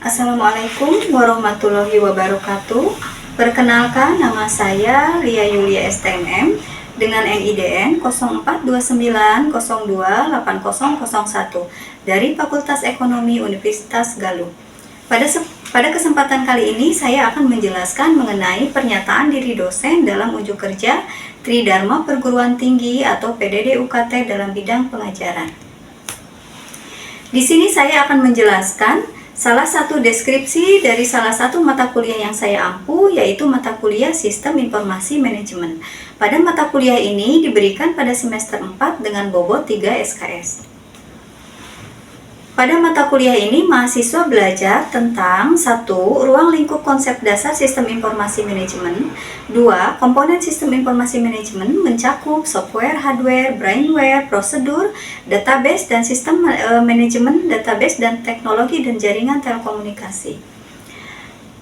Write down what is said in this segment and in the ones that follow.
Assalamualaikum warahmatullahi wabarakatuh. Perkenalkan, nama saya Lia Yulia STMM dengan NIDN 0429028001 dari Fakultas Ekonomi Universitas Galuh. Pada kesempatan kali ini saya akan menjelaskan mengenai pernyataan diri dosen dalam unjuk kerja Tridharma Perguruan Tinggi atau PDD UKT dalam bidang pengajaran. Di sini saya akan menjelaskan salah satu deskripsi dari salah satu mata kuliah yang saya ampu, yaitu mata kuliah Sistem Informasi Manajemen. Pada mata kuliah ini diberikan pada semester 4 dengan bobot 3 SKS. Pada mata kuliah ini, mahasiswa belajar tentang 1. Ruang lingkup konsep dasar sistem informasi manajemen. 2. Komponen sistem informasi manajemen mencakup software, hardware, brainware, prosedur, database, dan sistem manajemen database dan teknologi dan jaringan telekomunikasi.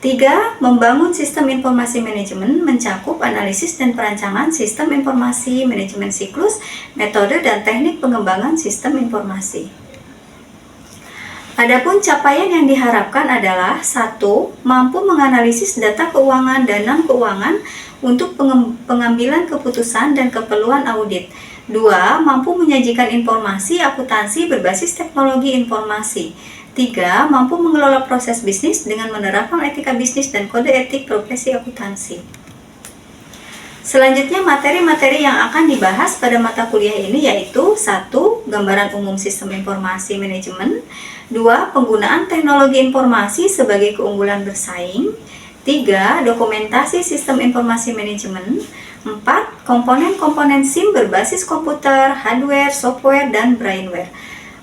3. Membangun sistem informasi manajemen mencakup analisis dan perancangan sistem informasi manajemen siklus, metode, dan teknik pengembangan sistem informasi. Adapun capaian yang diharapkan adalah 1. Mampu menganalisis data keuangan dan non-keuangan untuk pengambilan keputusan dan keperluan audit. 2. Mampu menyajikan informasi akuntansi berbasis teknologi informasi. 3. Mampu mengelola proses bisnis dengan menerapkan etika bisnis dan kode etik profesi akuntansi. Selanjutnya, materi-materi yang akan dibahas pada mata kuliah ini yaitu 1. Gambaran umum sistem informasi manajemen. 2. Penggunaan teknologi informasi sebagai keunggulan bersaing. 3. Dokumentasi sistem informasi manajemen. 4. Komponen-komponen SIM berbasis komputer, hardware, software, dan brainware.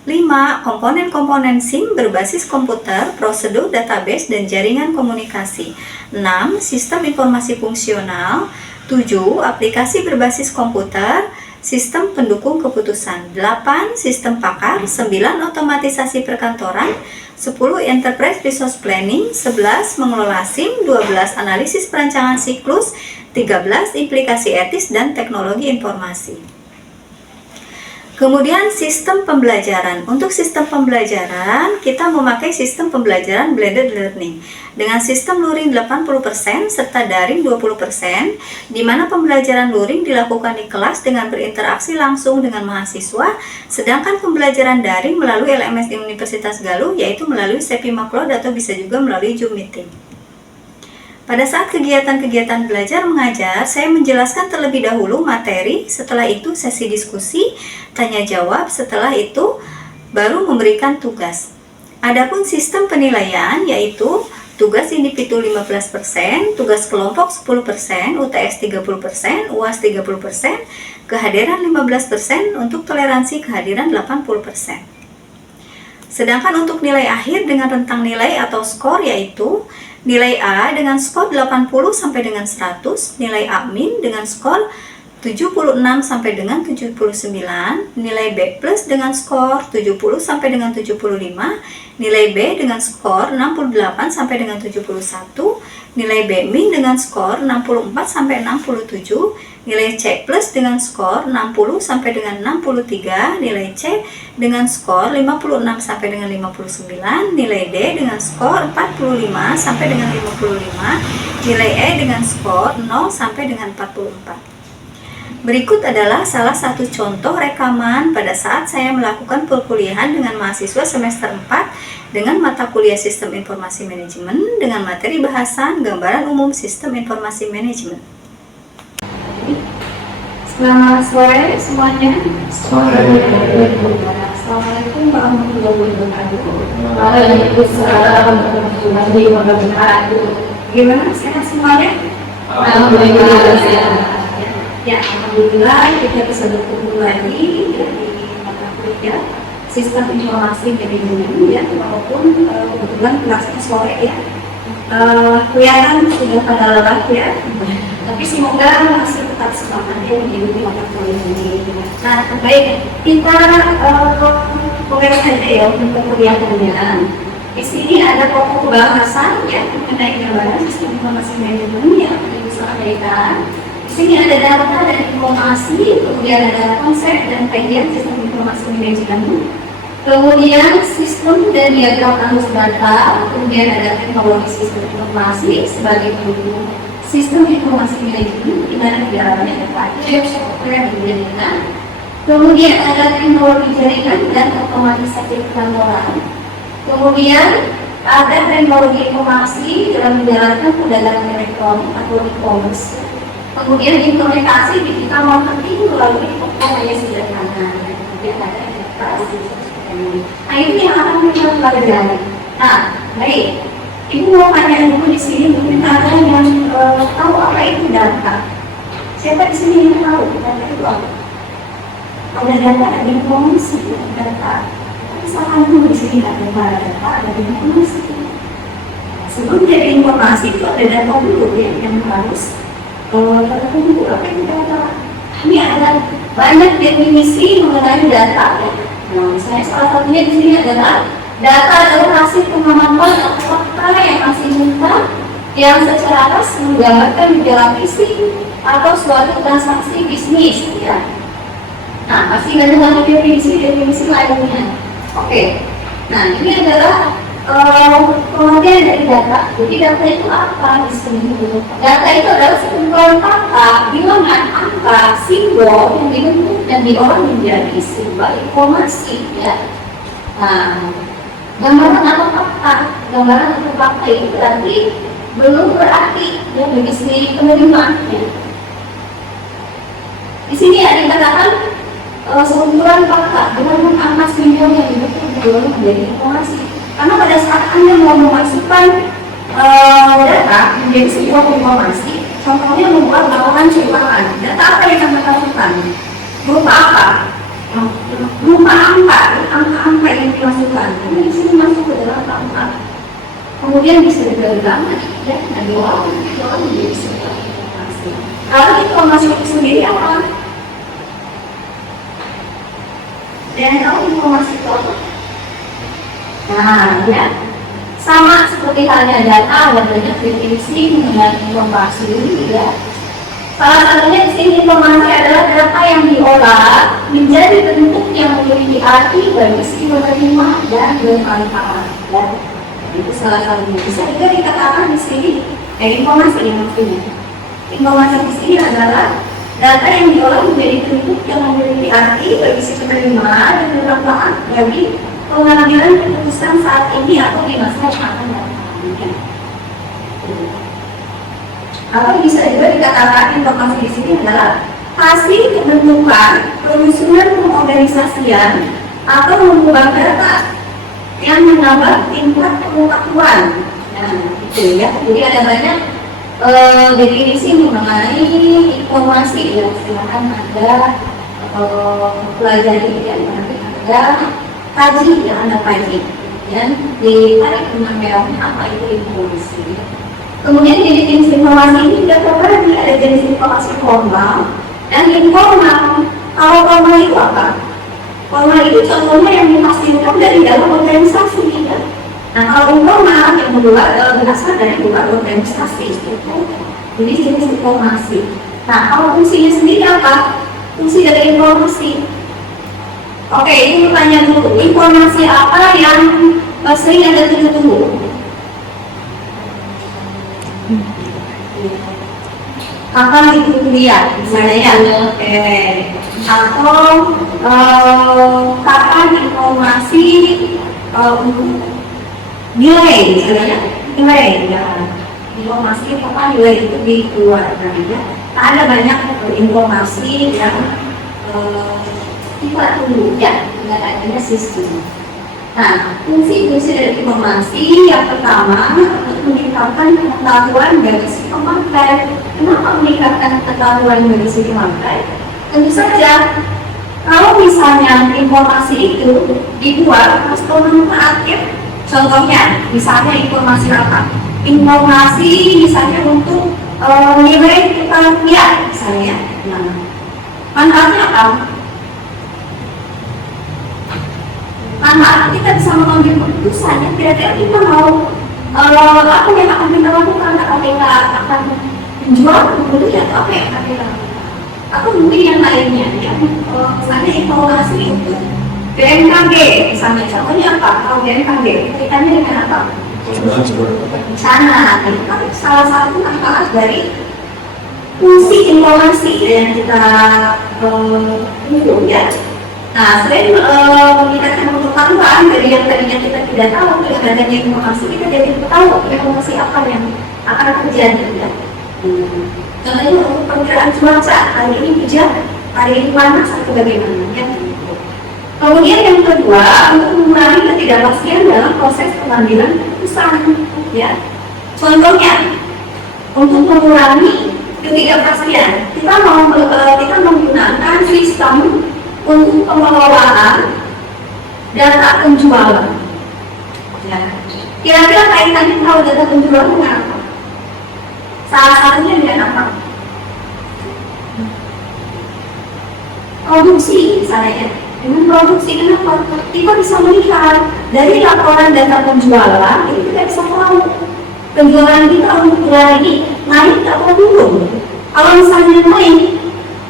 5. Komponen-komponen SIM berbasis komputer, prosedur, database, dan jaringan komunikasi. 6. Sistem informasi fungsional. 7. Aplikasi berbasis komputer, sistem pendukung keputusan. 8. Sistem pakar. 9. Otomatisasi perkantoran. 10. Enterprise Resource Planning. 11. Mengelola SIM. 12. Analisis perancangan siklus. 13. Implikasi etis dan teknologi informasi. Kemudian sistem pembelajaran. Untuk sistem pembelajaran, kita memakai sistem pembelajaran blended learning dengan sistem luring 80% serta daring 20%, di mana pembelajaran luring dilakukan di kelas dengan berinteraksi langsung dengan mahasiswa, sedangkan pembelajaran daring melalui LMS di Universitas Galuh yaitu melalui Sepima Cloud atau bisa juga melalui Zoom Meeting. Pada saat kegiatan-kegiatan belajar mengajar, saya menjelaskan terlebih dahulu materi, setelah itu sesi diskusi, tanya jawab, setelah itu baru memberikan tugas. Adapun sistem penilaian yaitu tugas individu 15%, tugas kelompok 10%, UTS 30%, UAS 30%, kehadiran 15%, untuk toleransi kehadiran 80%. Sedangkan untuk nilai akhir dengan rentang nilai atau skor yaitu nilai A dengan skor 80 sampai dengan 100, nilai A- dengan skor 76 sampai dengan 79, nilai B+ dengan skor 70 sampai dengan 75, nilai B dengan skor 68 sampai dengan 71, nilai B- dengan skor 64 sampai 67, nilai C+ dengan skor 60 sampai dengan 63, nilai C dengan skor 56 sampai dengan 59, nilai D dengan skor 45 sampai dengan 55, nilai E dengan skor 0 sampai dengan 44. Berikut adalah salah satu contoh rekaman pada saat saya melakukan perkuliahan dengan mahasiswa semester 4 dengan mata kuliah Sistem Informasi Manajemen dengan materi bahasan Gambaran Umum Sistem Informasi Manajemen. Selamat sore semuanya. Assalamualaikum warahmatullahi wabarakatuh. Waalaikumsalam warahmatullahi wabarakatuh. Gimana, sehat semuanya? Alhamdulillah sehat. Ya, alhamdulillah kita bisa bertemu lagi di mata kuliah Sistem Informasi Manajemen ya, walaupun kebetulan kelasnya sore ya. Kelihatan sudah pada lelah ya, tapi semoga masih tetap semangat ya mengikuti mata kuliah ini. Nah, baik, kita mulai saja ya untuk kegiatannya. Di sini ada pokok bahasan ya mengenai gambaran sistem informasi manajemen yang diusahakan. Di sini ada data dan informasi, kemudian ada konsep dan kajian sistem informasi manajemen. Kemudian sistem dan diagram arus data, kemudian ada teknologi sistem informasi sebagai pendukung sistem informasi manajemen di mana di dalamnya ada software yang digunakan. Kemudian ada teknologi jaringan dan otomatisasi kantoran. Kemudian ada teknologi informasi dalam menjalankan perdagangan elektronik atau e-commerce. Kemudian implementasi digital marketing melalui upaya sederhana. Kemudian ada edukasi. Nah, ini yang akan kita pelajari. Nah, baik. Ibu mau tanya dulu di sini, mungkin ada yang tahu apa itu data. Siapa di sini yang tahu data itu apa? Ada data, ada informasi, data. Tapi salah dulu di sini ada data, ada informasi. Sebelum jadi informasi itu ada data dulu yang harus data dulu. Apa itu data? Ini ada banyak definisi mengenai data. Nah, misalnya salah satunya di sini adalah data adalah hasil pengamatan atau fakta yang masih nyata yang secara khas menggambarkan gejala fisik atau suatu transaksi bisnis. Ya. Nah, pasti ada definisi lainnya. Oke. Nah, ini adalah pengertian dari data. Jadi data itu apa di sini? Data itu adalah sekumpulan kata, bilangan, angka, simbol yang dibentuk dan diolah menjadi sebuah informasi. Ya. Nah, gambaran atau fakta itu berarti belum berarti ya bagi sendiri penerimaannya. Di sini ada dikatakan sekumpulan fakta dengan angka simbol yang dibentuk dan diolah menjadi informasi. Karena pada saat Anda mau memasukkan data menjadi sebuah informasi, contohnya membuat laporan keuangan, data apa yang Anda masukkan? Berupa apa? Berupa angka-angka yang dimasukkan. Ini di sini masuk ke dalam angka. Kemudian bisa digabungkan, ya, dan diolah menjadi sebuah informasi. Kalau informasi itu sendiri apa? Dan tahu informasi itu apa? Nah, ya, sama seperti halnya data, ada banyak definisi mengenai informasi, ya. Salah satunya di sini informasi adalah data yang diolah menjadi bentuk yang memiliki arti bagi si penerima dan bermanfaat. Ya. Itu salah satunya. Bisa juga dikatakan di sini, informasi yang maksudnya. Informasi di sini adalah data yang diolah menjadi bentuk yang memiliki arti bagi si penerima dan bermanfaat bagi pengambilan keputusan saat ini atau di masa yang akan datang. Atau bisa juga dikatakan informasi di sini adalah hasil pembentukan, penyusunan pengorganisasian atau mengubah data yang menambah tingkat pengetahuan. Nah, itu ya. Jadi ada banyak definisi mengenai informasi yang silakan Anda pelajari ya. Nanti ada kaji yang Anda kaji, ya, ditarik benang merahnya apa itu informasi. Kemudian jenis informasi ini juga terbagi, ada jenis informasi formal dan informal. Kalau formal itu apa? Formal itu contohnya yang dihasilkan dari dalam organisasi. Ya. Nah, kalau informal yang berasal dari luar organisasi itu, jadi jenis informasi. Nah, kalau fungsinya sendiri apa? Fungsi dari informasi. Oke, ini pertanyaan dulu. Informasi apa yang sering Anda tunggu-tunggu? Apa itu kuliah, misalnya ya? Atau kapan informasi nilai, misalnya nilai, ya. Informasi kapan nilai itu dikeluarkan, ya. Ada banyak informasi yang kita tunggu ya dengan adanya sistem. Nah, fungsi-fungsi dari informasi yang pertama untuk meningkatkan pengetahuan dari si pemakai. Kenapa meningkatkan pengetahuan dari si pemakai? Tentu saja, kalau misalnya informasi itu dibuat harus bermanfaat ya. Contohnya, misalnya informasi apa? Informasi misalnya untuk nilai tukang rupiah misalnya. Nah, manfaatnya apa? Manfaat kita bisa mengambil keputusan yang kira-kira kita mau apa yang akan kita lakukan, apa kita akan menjual kemudian atau apa yang akan kita lakukan atau mungkin yang lainnya ya. Misalnya informasi itu BMKG misalnya, contohnya apa? Kalau BMKG kaitannya dengan apa? Sana, itu kan salah satu manfaat dari fungsi informasi yang kita ya. Nah, selain meningkatkan pengetahuan dari yang tadinya kita tidak tahu, dengan adanya informasi kita jadi tahu informasi apa yang akan terjadi. Ya. Contohnya untuk perkiraan cuaca, hari ini hujan, hari ini panas atau bagaimana? Ya. Kemudian yang kedua, untuk mengurangi ketidakpastian dalam proses pengambilan keputusan. Ya. Contohnya, untuk mengurangi ketidakpastian, kita menggunakan sistem untuk pengelolaan data penjualan. Ya. Kira-kira kaitannya kalau data penjualan dengan apa? Salah satunya dengan apa? Produksi misalnya. Dengan produksi, kenapa? Kita bisa melihat dari laporan data penjualan, itu kita bisa tahu penjualan kita untuk bulan ini naik atau turun. Kalau misalnya naik,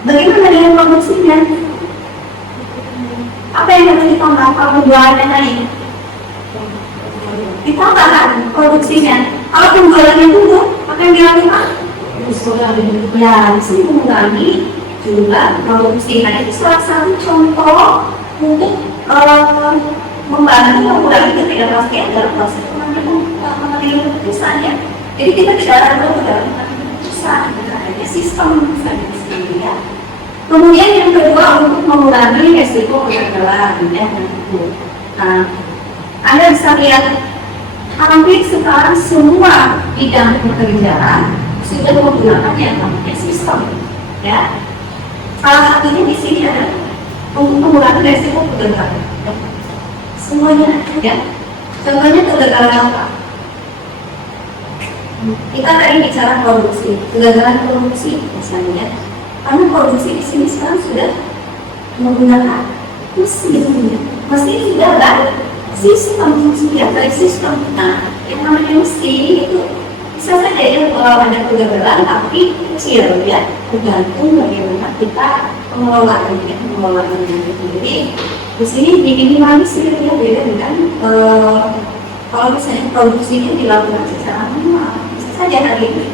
bagaimana dengan produksinya? Apa yang harus ditambah kalau penjualannya naik? Ditambah kan produksinya. Kalau penjualannya turun, apa yang dilakukan? Ya, disini mengurangi jumlah produksi. Nah, itu salah satu contoh untuk membantu mengurangi ketidakpastian dalam proses pengambilan keputusan ya. Jadi kita tidak perlu dalam keputusan, adanya sistem misalnya sendiri ya. Kemudian yang kedua untuk mengurangi resiko kegagalan ya. Nah, Anda bisa lihat hampir sekarang semua bidang pekerjaan sudah menggunakan yang namanya sistem ya. Salah satunya di sini ada untuk mengurangi resiko kegagalan. Semuanya ya. Contohnya kegagalan apa? Kita tadi bicara produksi, kegagalan produksi misalnya. Karena produksi di sini sekarang sudah menggunakan mesin. Mesin sudah ada sistem, sudah ada sistem. Nah, yang namanya mesin itu bisa saja ya kalau ada kegagalan, tapi kecil ya, tergantung bagaimana kita mengelolanya. Jadi di sini diminimalisir ya, beda dengan kalau misalnya produksinya dilakukan secara manual, bisa saja hari ini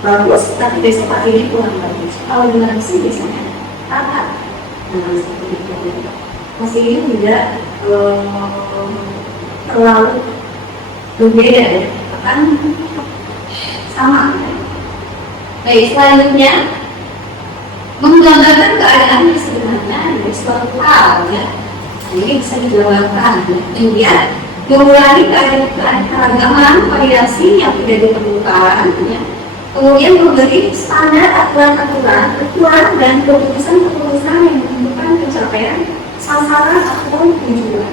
bagus, tapi besok hari ini kurang bagus. Kalau dengan mesin biasanya rata. Nah, seperti itu. Mesin ini tidak terlalu berbeda ya, bahkan sama. Baik, selanjutnya menggambarkan keadaan yang sebenarnya dari suatu hal ya. Ini bisa digambarkan. Kemudian mengurangi keragaman variasi yang tidak ditemukan ya. Kemudian memberi standar aturan-aturan dan keputusan-keputusan yang menentukan pencapaian sasaran atau tujuan.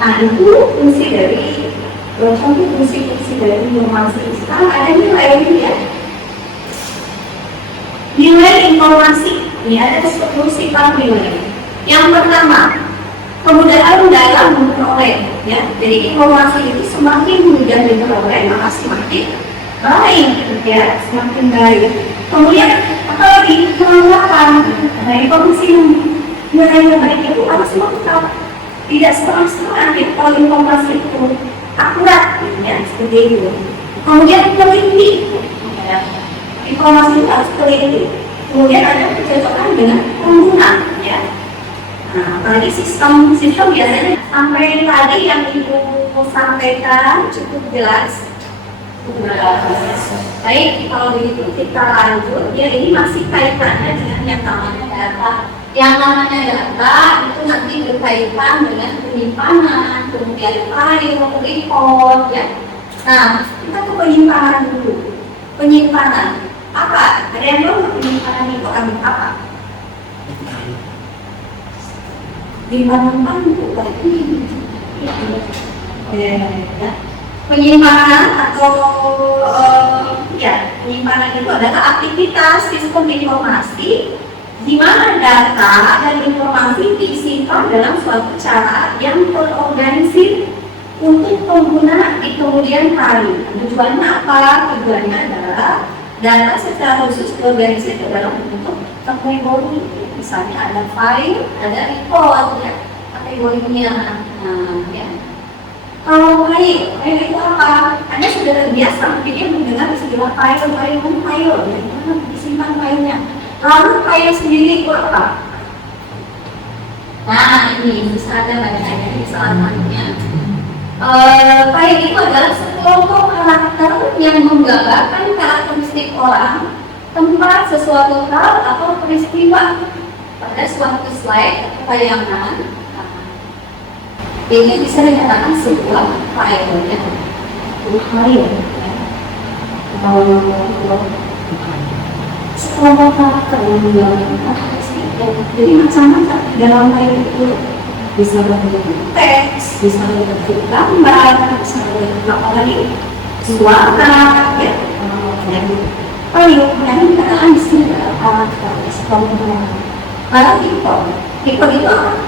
Nah, itu fungsi dari contoh fungsi dari informasi. Sekarang ada nilai ya. Nilai informasi ini ada 10 sifat nilai. Yang pertama, kemudahan dalam memperoleh ya. Jadi informasi itu semakin mudah diperoleh maka semakin baik ya, semakin baik. Kemudian apalagi kelengkapan. Nah, informasi yang baik itu harus lengkap, tidak setengah-setengah. Kalau informasi itu akurat ya, seperti itu. Kemudian teliti ya. Informasi itu harus teliti. Kemudian ada kecocokan dengan pengguna ya. Nah, apalagi sistem biasanya sampai tadi yang Ibu sampaikan cukup jelas. Baik, kalau begitu kita lanjut ya. Ini masih kaitannya dengan yang namanya data. Yang namanya data itu nanti berkaitan dengan penyimpanan, kemudian file, report ya. Nah, kita ke penyimpanan dulu. Penyimpanan apa? Ada yang tahu penyimpanan itu apa? Penyimpanan itu berarti ya. Penyimpanan atau penyimpanan itu adalah aktivitas sistem informasi di mana data dan informasi disimpan dalam suatu cara yang terorganisir untuk pengguna di kemudian hari. Tujuannya apa? Tujuannya adalah data secara khusus terorganisir dalam bentuk memori, Misalnya ada file, ada report, ya, kategorinya. Nah, ya. Kalau file itu apa? Anda sudah terbiasa mungkin mendengar istilah file, dari mana disimpan filenya. Lalu file sendiri itu apa? Nah, ini bisa Anda bacanya di selanjutnya. File itu adalah sekelompok karakter yang menggambarkan karakteristik orang, tempat, sesuatu hal, atau peristiwa pada suatu slide atau tayangan. Ini bisa dinyatakan sebuah file, ya. File, ya. Sekelompok karakter yang menggambarkan karakteristik. Jadi macam-macam dalam file itu bisa berbentuk teks, bisa berbentuk gambar, bisa berbentuk apa lagi? Suara, ya. Yang dikatakan di sini adalah sekelompok karakter. Tipe itu apa?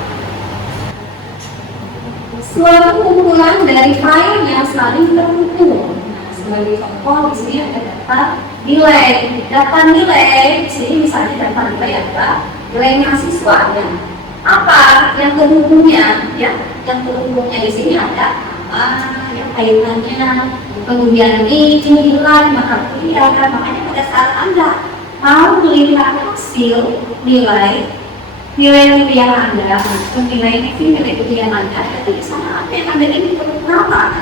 Suatu kumpulan dari file yang saling terhubung. Nah, sebagai contoh di sini ada data nilai. Data nilai di sini misalnya data nilai apa? Nilai mahasiswa, ya. Apa yang terhubungnya? Ya, yang terhubungnya di sini ada apa? Yang kaitannya, kemudian ini nilai mata kuliah. Makanya pada saat Anda mau melihat hasil nilai yang Anda, nilai yang Anda, jadi sama apa yang Anda ini perlu nama,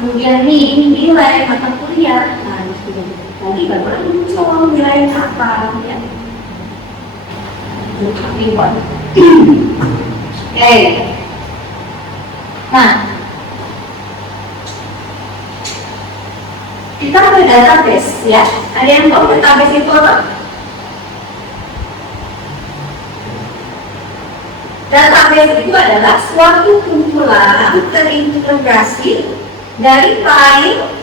kemudian ini nilai mata kuliah. Nah, nanti baru muncul nilai apa, ya. Oke. Nah, kita ke database, ya. Ada yang tahu database itu apa? Database itu adalah suatu kumpulan terintegrasi dari file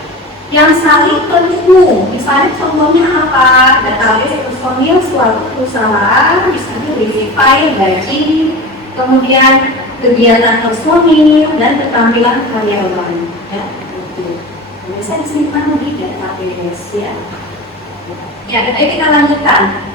yang saling terhubung. Misalnya contohnya apa? Database personil suatu perusahaan, misalnya berisi file gaji, kemudian kegiatan personil dan keterampilan karyawan. Ya, bisa disimpan di database, ya. Ya, kita lanjutkan.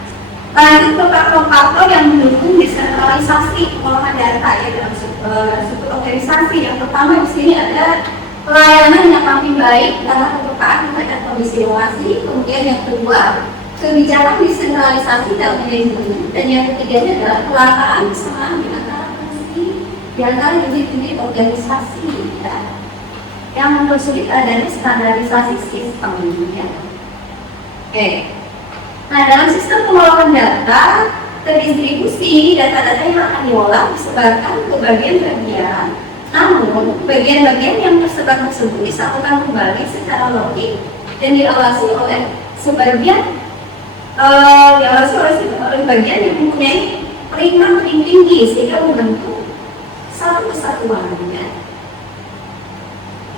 Lanjut ke faktor-faktor yang mendukung desentralisasi pengolahan data, ya, dalam suatu organisasi. Yang pertama di sini ada pelayanan yang paling baik karena kepekaan terhadap kondisi lokasi. Kemudian yang kedua, kebijakan desentralisasi dalam manajemen. Dan yang ketiganya adalah kelakaan kesamaan di antara fungsi di antara unit-unit organisasi, ya, yang mempersulit adanya standarisasi sistem, ya. Oke. Nah, dalam sistem pengolahan data terdistribusi, data-data yang akan diolah disebarkan ke bagian-bagian. Namun, bagian-bagian yang tersebar tersebut disatukan kembali secara logik dan diawasi oleh sebagian bagian yang mempunyai peringkat paling tinggi sehingga membentuk satu kesatuan. Ya.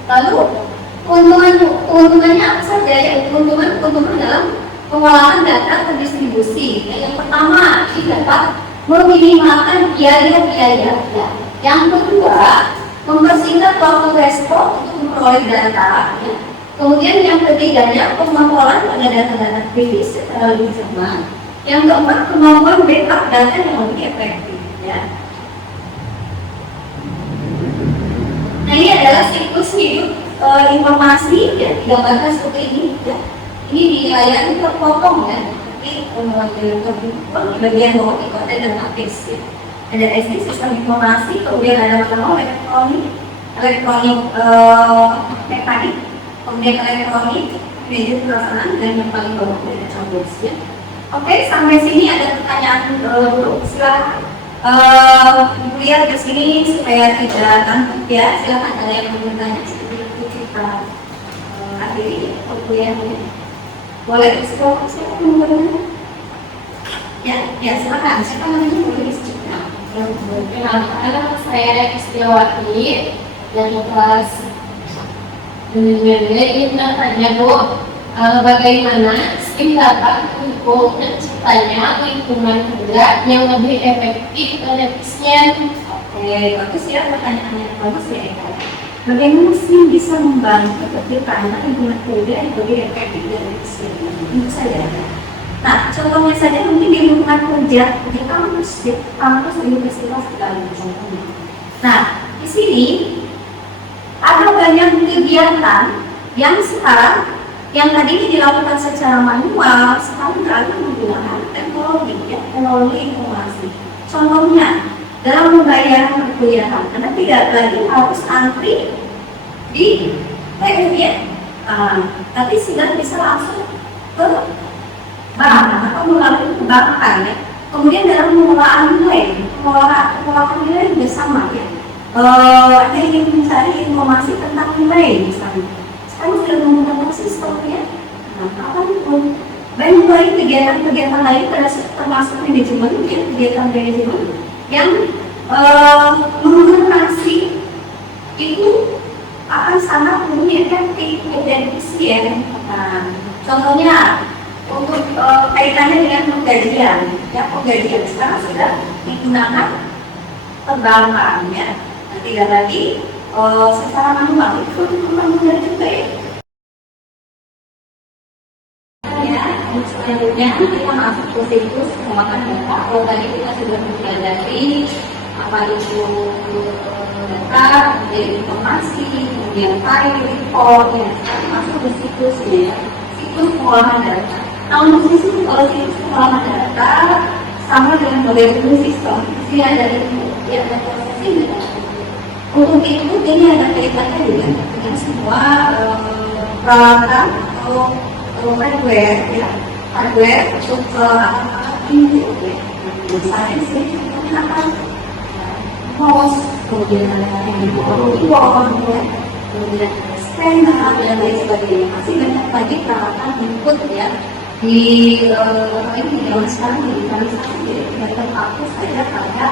Lalu, keuntungannya apa saja? Ya, keuntungan dalam pengolahan data terdistribusi. Yang pertama, ini dapat meminimalkan biaya-biaya. Ya. Yang kedua, mempersingkat waktu respon untuk memperoleh data. Ya. Kemudian yang ketiganya, pengumpulan pada data-data kritis secara lebih cepat. Yang keempat, kemampuan backup data yang lebih efektif. Ya. Nah, ini adalah siklus hidup informasi, ya, digambarkan seperti ini. Ya. Ini dilayani terpotong, ya, tapi di bagian bawah itu ada database, ya. Ada SD sistem informasi, kemudian ada elektronik mekanik, kemudian elektronik, media pelaksanaan, dan yang paling bawah ada database, ya. Oke, sampai sini ada pertanyaan dulu, silakan. Ibu lihat ke sini supaya tidak tangkap, ya. Silakan ada yang mau bertanya sebelum kita akhiri kuliahnya. Boleh silakan mau bertanya? Ya silakan. Siapa namanya? Boleh disebutkan. Perkenalkan, saya Istiawati dari kelas manajemen. Ingin bertanya, Bu, bagaimana skim dapat mendukung terciptanya lingkungan kerja yang lebih efektif dan efisien? Oke, bagus ya pertanyaannya, bagus ya. Bagaimana sih bisa membantu terciptanya lingkungan kerja yang lebih efektif dan efisien? Tentu saja. Nah, contohnya saja mungkin di lingkungan kerja, di kampus, universitas segala contohnya. Nah, di sini ada banyak kegiatan yang sekarang yang tadi dilakukan secara manual, sekarang kalian menggunakan teknologi, ya, teknologi informasi. Contohnya dalam membayar perkuliahan, Anda tidak lagi harus antri di TU ya, tapi sudah bisa langsung ke bank atau melalui perbankan ya. Kemudian dalam pengelolaan nilai juga sama ya. Ada yang mencari informasi tentang nilai misalnya. Sekarang sudah menggunakan sistemnya. Nah, apapun banyak lagi kegiatan-kegiatan lain termasuk manajemen, kegiatan manajemen yang menggunakan SIP itu akan sangat lebih efektif dan efisien. Nah, contohnya untuk kaitannya dengan penggajian, ya penggajian sekarang sudah digunakan perbankan ya. Nah, tidak lagi secara manual itu benar juga ya. Selanjutnya kita masuk ke situs penguatan data. Kalau tadi kita sudah mempelajari apa itu data, kemudian informasi, kemudian file, report, ya. Masuk ke situsnya ya, situs pengolahan data. Nah, untuk situs pengolahan data sama dengan model sistem, ini ada input, ya ada prosesing data. Untuk input ini ada kaitannya juga dengan semua peralatan atau hardware ya, hardware untuk input ya. Misalnya di sini menggunakan mouse, kemudian ada keyboard, kemudian scanner dan lain sebagainya. Masih banyak lagi peralatan input ya di ini zaman sekarang digitalisasi. Jadi terfokus saja pada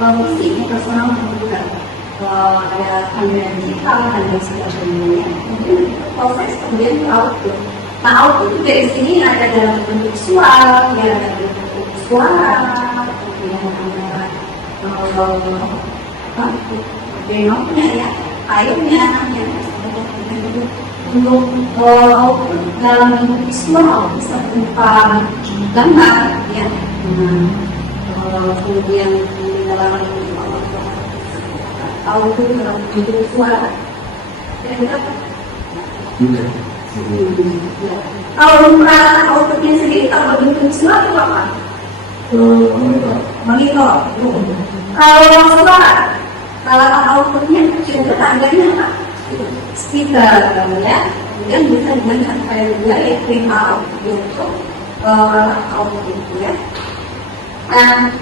fungsi personal komputer. Ada kamera digital dan lain sebagainya. Kemudian proses kemudian output. Nah, output dari sini ada dalam bentuk suara, ya ada bentuk suara, kemudian ada benoknya ya, airnya, ya. Untuk output dalam bentuk visual bisa berupa gambar, ya. Kemudian di dalam output dalam bentuk suara. Kalau peralatan outputnya sendiri, kalau bentuk suara itu apa? Monitor. Kalau suara, peralatan outputnya juga tetangganya apa? Speaker, ya. Kemudian bisa dengan file juga ya, print out untuk output ya. Nah,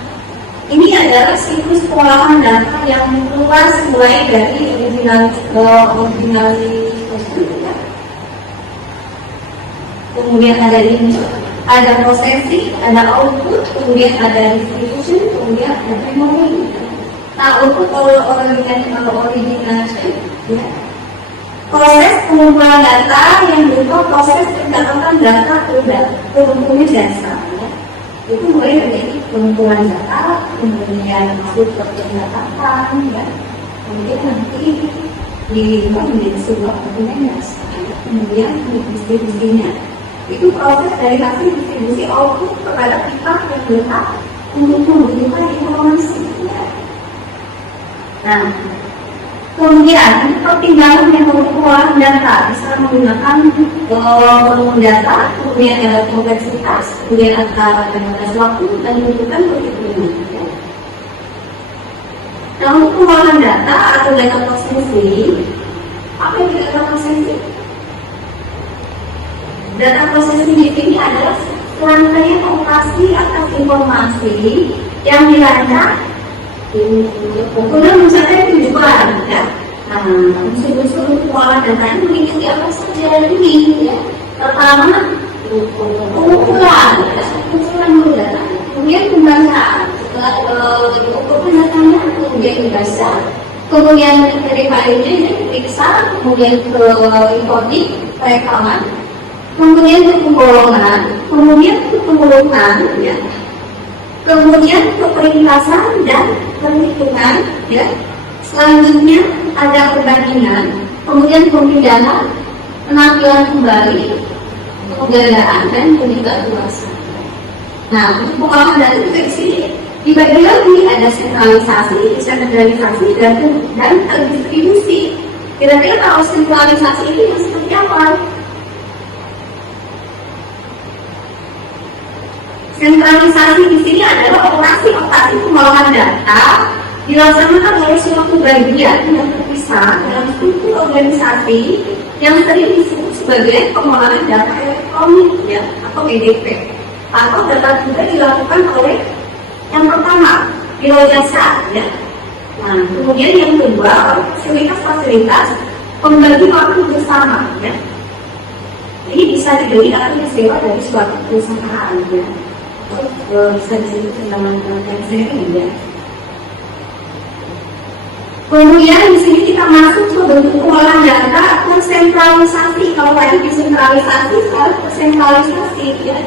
ini adalah situs pengolahan data yang luas mulai dari original ya. Kemudian ada ini, ada processing, ada output, kemudian ada distribution, kemudian ada memory. Nah, untuk original ya, proses pengumpulan data yang berupa proses pencatatan data ke dokumen dasar ya. Itu mulai dari pengumpulan data, kemudian masuk ke pencatatan ya, kemudian nanti menjadi sebuah dokumen dasar, kemudian distribusinya. Itu proses dari hasil distribusi output kepada pihak yang berhak untuk membutuhkan informasi ya. Nah, kemudian pertimbangan metode pengolahan data bisa menggunakan volume data, kemudian ada kompleksitas, kemudian ada batas waktu dan menentukan perhitungan. Ya. Nah, untuk pengolahan data atau data processing, apa yang data processing? Data processing ini adalah rangkaian operasi atas informasi yang dilacak guna mencapai tujuan ya. Nah, unsur-unsur pengolahan data ini mengikuti apa saja ini ya. Pertama, pengumpulan dulu data, kemudian pembacaan. Setelah diumpulkan datanya, kemudian dibaca, kemudian dari filenya diperiksa, kemudian ke encoding, perekaman, kemudian ke penggolongan, kemudian ke pengumpulan ya. Kemudian ke peringkasan dan perhitungan ya. Selanjutnya ada perbandingan, kemudian pemindahan, penampilan kembali, penggandaan dan peningkatan luasan. Nah, untuk pengolahan data juga di sini dibagi lagi, ada sentralisasi, desentralisasi, dan terdistribusi. Kira-kira kalau sentralisasi ini seperti apa? Sentralisasi di sini adalah operasi pengolahan data dilaksanakan oleh suatu bagian yang terpisah dalam struktur organisasi yang sering disebut sebagai pengolahan data elektronik ya, atau EDP. Atau data juga dilakukan oleh yang pertama biro jasa ya. Nah, kemudian yang kedua fasilitas pembagi waktu bersama ya. Jadi bisa dibeli atau disewa dari suatu perusahaan ya. Bisa disebut dengan sharing ya. Kemudian di sini kita masuk ke bentuk pengolahan data tersentralisasi. Kalau tadi desentralisasi, sekarang tersentralisasi ya.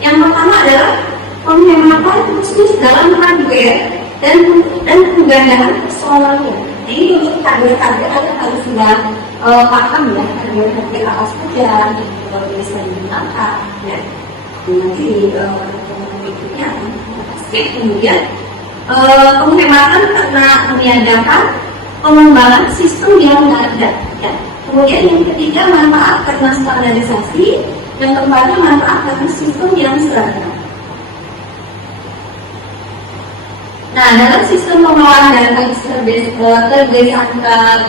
Yang pertama adalah penghematan khusus dalam hardware dan penggandaan personalnya. Jadi untuk hardware ada harus sudah paham ya, hardware apa saja yang bisa digunakan ya. Nanti berikutnya kemudian penghematan karena meniadakan pengembangan sistem yang ada ya. Kemudian yang ketiga manfaat karena standarisasi, yang keempatnya manfaat karena sistem yang seragam. Nah, dalam sistem pengolahan data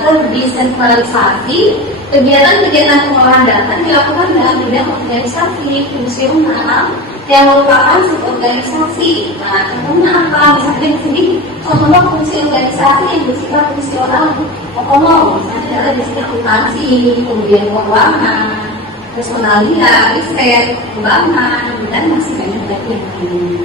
terdesentralisasi, kegiatan-kegiatan pengolahan data dilakukan dalam bidang organisasi, fungsional, yang merupakan suborganisasi. Nah, contohnya apa? Misalnya di sini contohnya fungsi organisasi yang bersifat fungsional otonom, misalnya adalah distribusi, kemudian keuangan, personalia, riset, keuangan, dan masih banyak lagi yang lainnya.